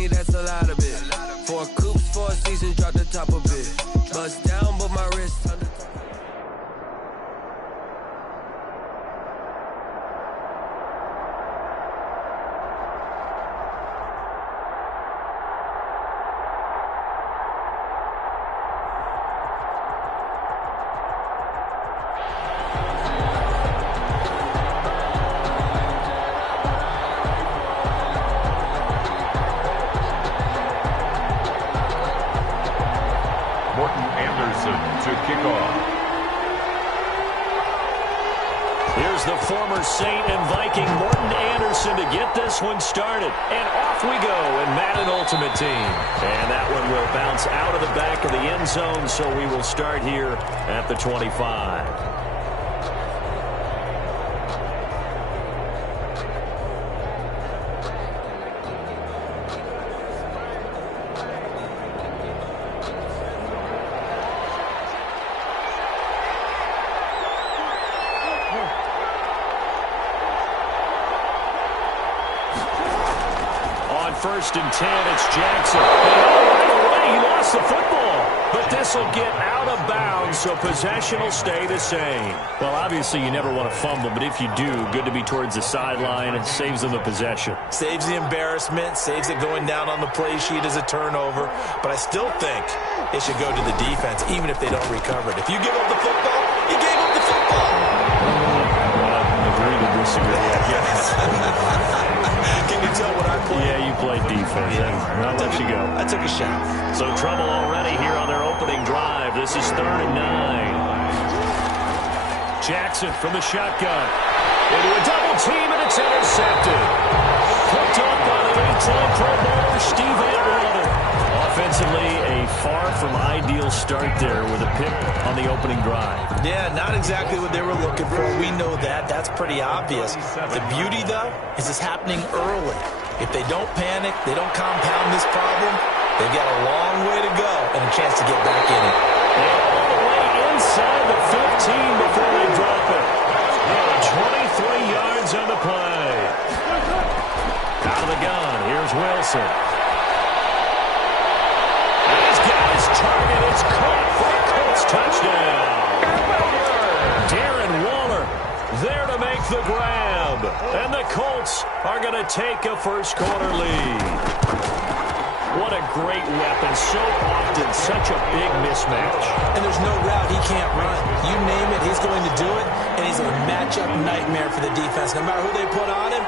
me, that's a lot of it. 4 coops, 4 seasons, drop the top of it. Bust down, but my wrist on the top. Here's the former Saint and Viking Morten Andersen to get this one started. And off we go in Madden Ultimate Team. And that one will bounce out of the back of the end zone, so we will start here at the 25. First and 10, it's Jackson. And right away, he lost the football. But this will get out of bounds, so possession will stay the same. Well, obviously, you never want to fumble, but if you do, good to be towards the sideline. It saves them the possession. Saves the embarrassment, saves it going down on the play sheet as a turnover. But I still think it should go to the defense, even if they don't recover it. If you give up the football, you gave up the football. Agree to disagree, I guess. Can you tell what I played? Yeah, you played defense. Yeah. I'll let you go. I took a shot. So trouble already here on their opening drive. This is 3rd and 9. Jackson from the shotgun. Into a double team, and it's intercepted. Picked up by the 8-time Pro Bowler, Steve Atwater. Offensively, a far from ideal start there with a pick on the opening drive. Yeah, not exactly what they were looking for. We know that. That's pretty obvious. The beauty, though, is it's happening early. If they don't panic, they don't compound this problem, they've got a long way to go and a chance to get back in it. And all the way inside the 15 before they drop it. 23 yards on the play. Out of the gun, here's Wilson. Target is caught for a Colts touchdown. Darren Waller there to make the grab. And the Colts are going to take a first-quarter lead. What a great weapon. So often, such a big mismatch. And there's no route he can't run. You name it, he's going to do it. And he's a matchup nightmare for the defense. No matter who they put on him,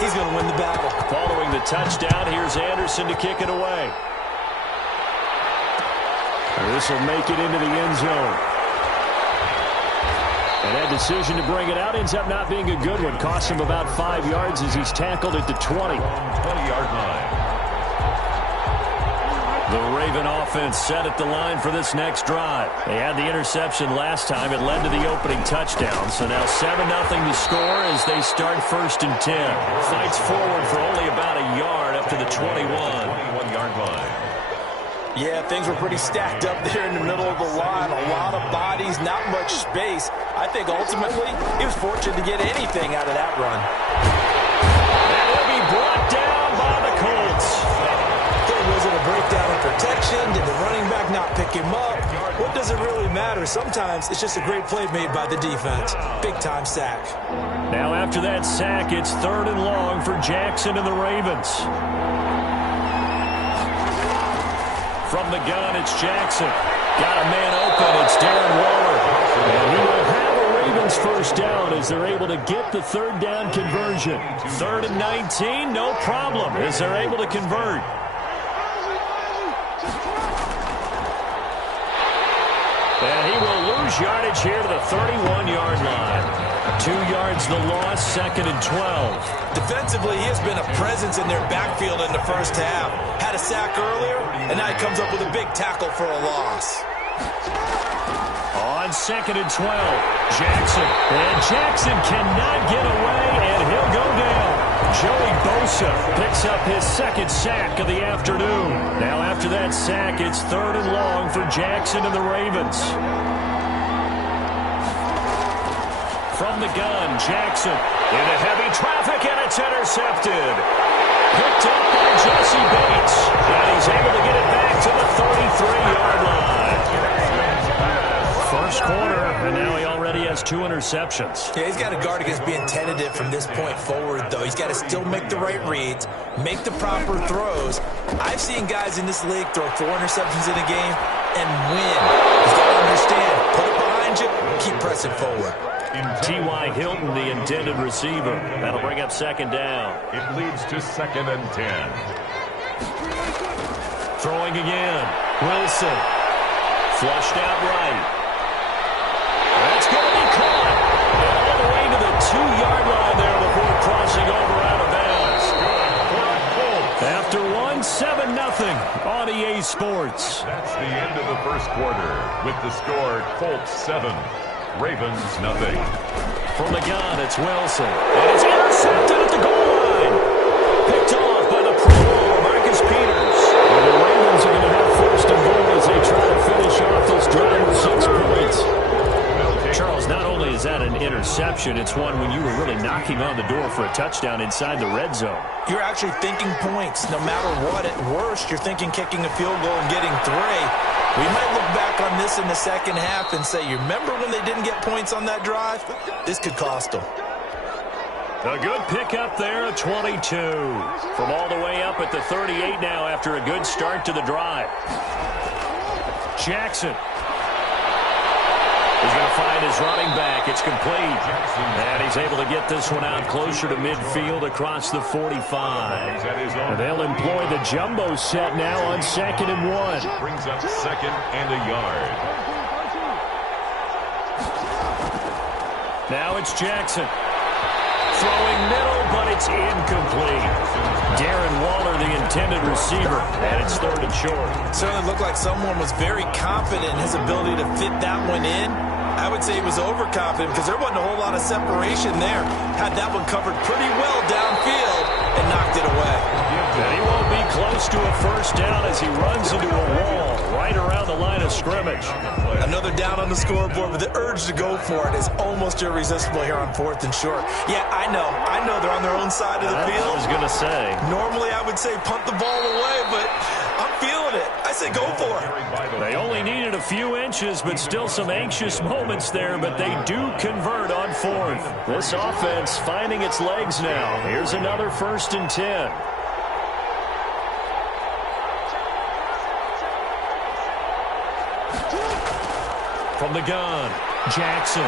he's going to win the battle. Following the touchdown, here's Anderson to kick it away. This will make it into the end zone. And that decision to bring it out ends up not being a good one. Costs him about 5 yards as he's tackled at the 20-yard line. The Raven offense set at the line for this next drive. They had the interception last time. It led to the opening touchdown. So now 7-0 to score as they start 1st and 10. Fights forward for only about a yard up to the 21-yard line. Yeah, things were pretty stacked up there in the middle of the line. A lot of bodies, not much space. I think ultimately he was fortunate to get anything out of that run. And he'll be brought down by the Colts. Was it a breakdown in protection? Did the running back not pick him up? What does it really matter? Sometimes it's just a great play made by the defense. Big-time sack. Now after that sack, it's 3rd and long for Jackson and the Ravens. From the gun, it's Jackson. Got a man open. It's Darren Waller. And he will have a Ravens first down as they're able to get the 3rd down conversion. 3rd and 19, no problem as they're able to convert. And he will lose yardage here to the 31-yard line. 2 yards the loss, 2nd and 12. Defensively, he has been a presence in their backfield in the first half. Had a sack earlier, and now he comes up with a big tackle for a loss. On 2nd and 12, Jackson. And Jackson cannot get away, and he'll go down. Joey Bosa picks up his 2nd sack of the afternoon. Now after that sack, it's 3rd and long for Jackson and the Ravens. From the gun, Jackson into heavy traffic, and it's intercepted. Picked up by Jesse Bates. And he's able to get it back to the 33-yard line. First quarter, and now he already has 2 interceptions. Yeah, he's got to guard against being tentative from this point forward, though. He's got to still make the right reads, make the proper throws. I've seen guys in this league throw 4 interceptions in a game and win. He's got to understand, put it behind you, keep pressing forward. T.Y. Hilton, the intended receiver. That'll bring up second down. It leads to 2nd and 10. Throwing again. Wilson. Flushed out right. That's going to be caught. And all the way to the 2-yard line there before crossing over out of bounds. After one, 7-0 on EA Sports. That's the end of the first quarter with the score Colts 7, Ravens 0. From the gun, it's Wilson. And it's intercepted at the goal line. Picked off by the Pro Bowler, Marcus Peters. And the Ravens are going to have first and goal as they try to finish off this drive with 6 points. Charles, not only is that an interception, it's one when you were really knocking on the door for a touchdown inside the red zone. You're actually thinking points. No matter what, at worst, you're thinking kicking a field goal and getting 3. We might look back on this in the second half and say, you remember when they didn't get points on that drive? This could cost them. A good pickup there at 22. From all the way up at the 38 now after a good start to the drive. Jackson. He's going to find his running back. It's complete. And he's able to get this one out closer to midfield across the 45. And they'll employ the jumbo set now on 2nd and 1. Brings up 2nd and a yard. Now it's Jackson. Throwing middle, but it's incomplete. Darren Waller, the intended receiver, and it's 3rd and short. Certainly looked like someone was very confident in his ability to fit that one in. I would say he was overconfident because there wasn't a whole lot of separation there. Had that one covered pretty well downfield and knocked it away. And he won't be close to a first down as he runs into a wall right around the line of scrimmage. Another down on the scoreboard, but the urge to go for it is almost irresistible here on 4th and short. Yeah, I know they're on their own side of the field. I was going to say. Normally I would say punt the ball away, but I'm feeling it. I say go for it. They only needed a few inches, but still some anxious moments there, but they do convert on 4th. This offense finding its legs now. Here's another 1st and 10. From the gun, Jackson.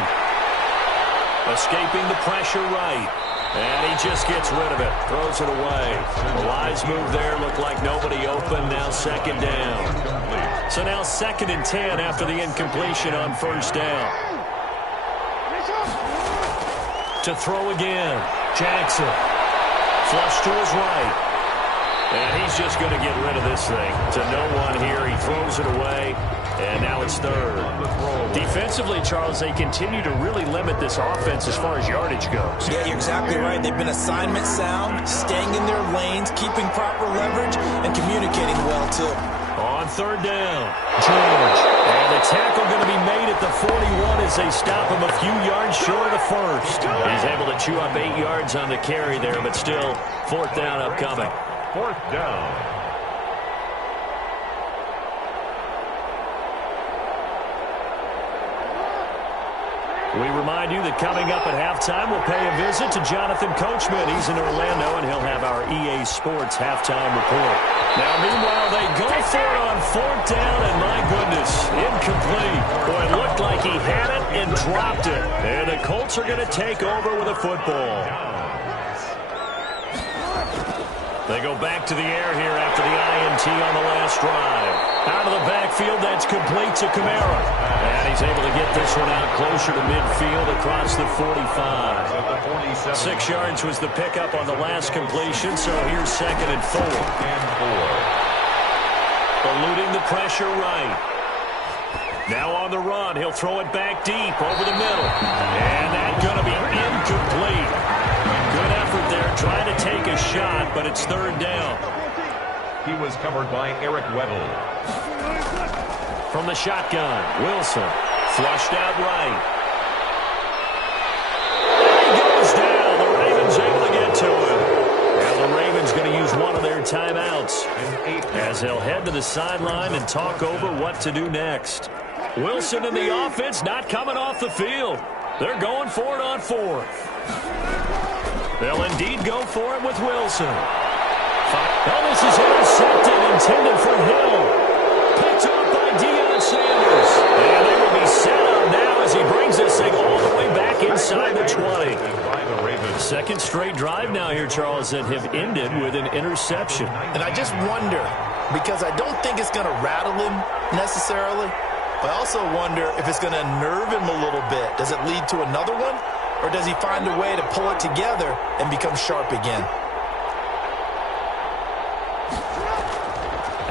Escaping the pressure right. And he just gets rid of it. Throws it away. The wise move there. Looked like nobody open. Now 2nd down. So now 2nd and 10 after the incompletion on 1st down. To throw again. Jackson. Flush to his right. And he's just going to get rid of this thing. To no one here. He throws it away. And now it's 3rd. Defensively, Charles, they continue to really limit this offense as far as yardage goes. Yeah, you're exactly right. They've been assignment sound, staying in their lanes, keeping proper leverage, and communicating well, too. On 3rd down, George. And the tackle going to be made at the 41 as they stop him a few yards short of the 1st. He's able to chew up 8 yards on the carry there, but still 4th down upcoming. 4th down. We remind you that coming up at halftime, we'll pay a visit to Jonathan Coachman. He's in Orlando, and he'll have our EA Sports halftime report. Now, meanwhile, they go for it on 4th down, and my goodness, incomplete. Boy, it looked like he had it and dropped it. And the Colts are going to take over with a football. They go back to the air here after the INT on the last drive. Out of the backfield, that's complete to Kamara. And he's able to get this one out closer to midfield across the 45. 6 yards was the pickup on the last completion, so here's 2nd and 4. Eluding the pressure right. Now on the run, he'll throw it back deep over the middle. And that's going to be incomplete. Good effort there, trying to take a shot, but it's 3rd down. He was covered by Eric Weddle. From the shotgun, Wilson. Flushed out right. He goes down. The Ravens able to get to him. And the Ravens going to use one timeouts as they'll head to the sideline and talk over what to do next. Wilson and the offense not coming off the field. They're going for it on fourth. They'll indeed go for it with Wilson. Oh, this is intercepted, intended for Hill. Picked up by Deion Sanders. And they will be set up now as he brings this thing all the way back inside the 20. Second straight drive now here, Charles, that have ended with an interception. And I just wonder, because I don't think it's going to rattle him necessarily, but I also wonder if it's going to nerve him a little bit. Does it lead to another one? Or does he find a way to pull it together and become sharp again?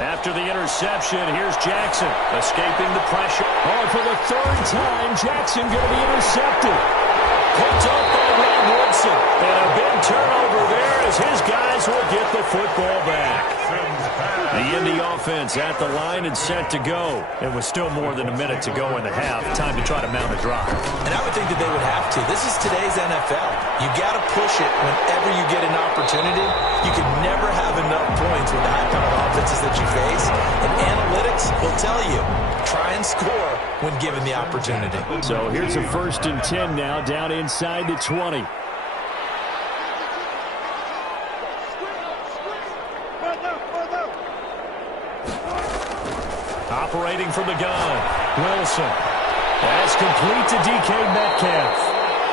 After the interception, here's Jackson escaping the pressure. Oh, for the third time, Jackson going to be intercepted. Picked up by Rod Woodson. And a big turnover there as his guys will get the football back. The Indy offense at the line and set to go. It was still more than a minute to go in the half. Time to try to mount a drive. And I would think that they would have to. This is today's NFL. You got to push it whenever you get an opportunity. You can never have enough points with the high-powered offenses that you face. And analytics will tell you, try and score when given the opportunity. So here's a 1st and 10 now, down inside the 20. Operating from the gun, Wilson. That's complete to DK Metcalf.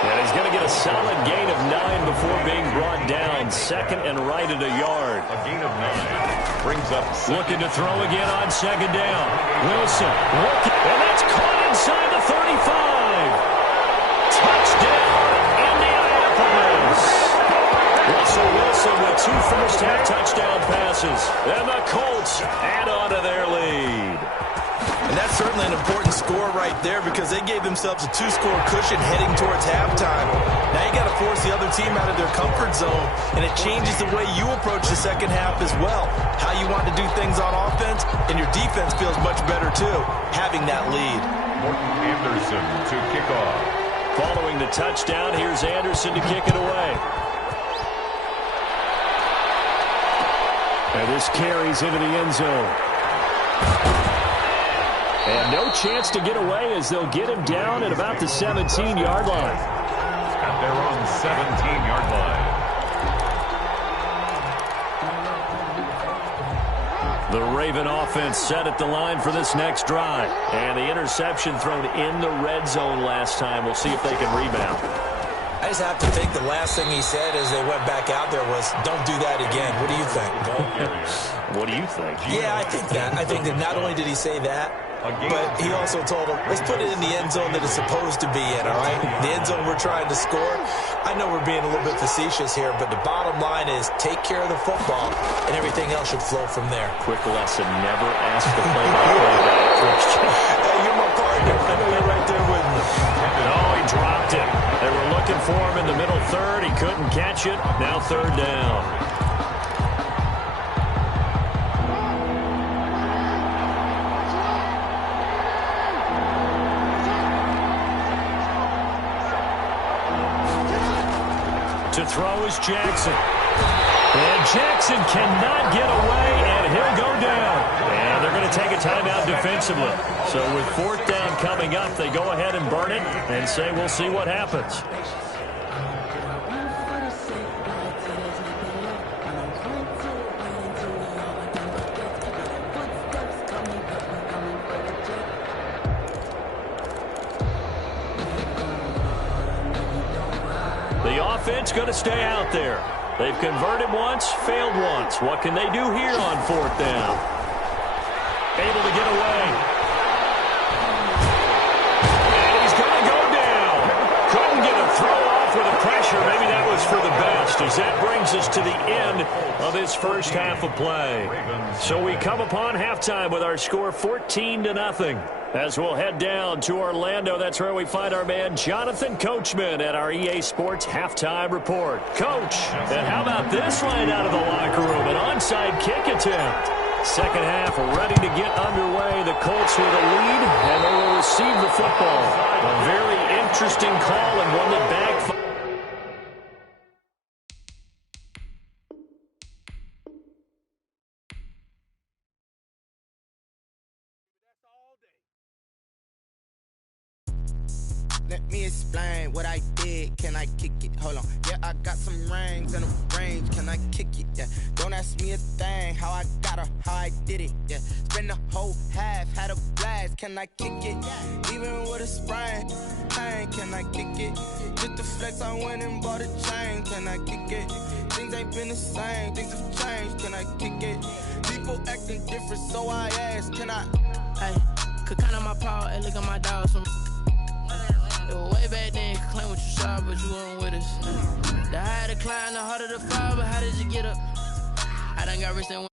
And he's going to get a solid gain of 9 before being brought down. 2nd and right at a yard. A gain of 9 brings up looking to throw again on 2nd down. Wilson looking, and that's caught inside the 35. Touchdown, Indianapolis. Russell Wilson with 2 first-half touchdown passes. And the Colts add on to their lead. And that's certainly an important score right there because they gave themselves a 2-score cushion heading towards halftime. Now you got to force the other team out of their comfort zone, and it changes the way you approach the second half as well. How you want to do things on offense, and your defense feels much better too, having that lead. Morton Anderson to kick off. Following the touchdown, here's Anderson to kick it away. And this carries into the end zone. And no chance to get away as they'll get him down at about the 17-yard line. And they're on 17-yard line. The Raven offense set at the line for this next drive. And the interception thrown in the red zone last time. We'll see if they can rebound. I just have to think the last thing he said as they went back out there was, don't do that again. What do you think? What do you think? Yeah, I think that. I think that not only did he say that, but he also told them, let's put it in the end zone that it's supposed to be in, all right? The end zone we're trying to score. I know we're being a little bit facetious here, but the bottom line is take care of the football, and everything else should flow from there. Quick lesson, never ask the play-by-play question. Hey, you're my partner. I know you're right there with me. Oh, he dropped it. They were looking for him in the middle third. He couldn't catch it. Now 3rd down. To throw is Jackson. And Jackson cannot get away, and he'll go down. And they're going to take a timeout defensively. So with 4th down coming up, they go ahead and burn it and say, we'll see what happens. The offense going to stay out there. They've converted once, failed once. What can they do here on 4th down? Able to get away. And he's going to go down. Couldn't get a throw off with the pressure. Maybe that was for the best, as that brings us to the end of this first half of play. So we come upon halftime with our score 14-0. As we'll head down to Orlando, that's where we find our man Jonathan Coachman at our EA Sports Halftime Report. Coach, and how about this line out of the locker room? An onside kick attempt. Second half ready to get underway. The Colts with a lead, and they will receive the football. A very interesting call and one that backfired. let me explain what I did. Can I kick it? Hold on. Yeah, I got some rings and a range. Can I kick it? Yeah. Don't ask me a thing. How I got her, how I did it. Yeah. Spend the whole half, had a blast. Can I kick it? Even with a sprain. Pain, can I kick it? Just the flex, I went and bought a chain. Can I kick it? Things ain't been the same. Things have changed. Can I kick it? People acting different, so I ask. Can I? Hey, could count on my power and look at my dogs from. It was way back then, could claim what you saw, but you weren't with us. The higher the climb, the harder the fall, but how did you get up? I done got rich and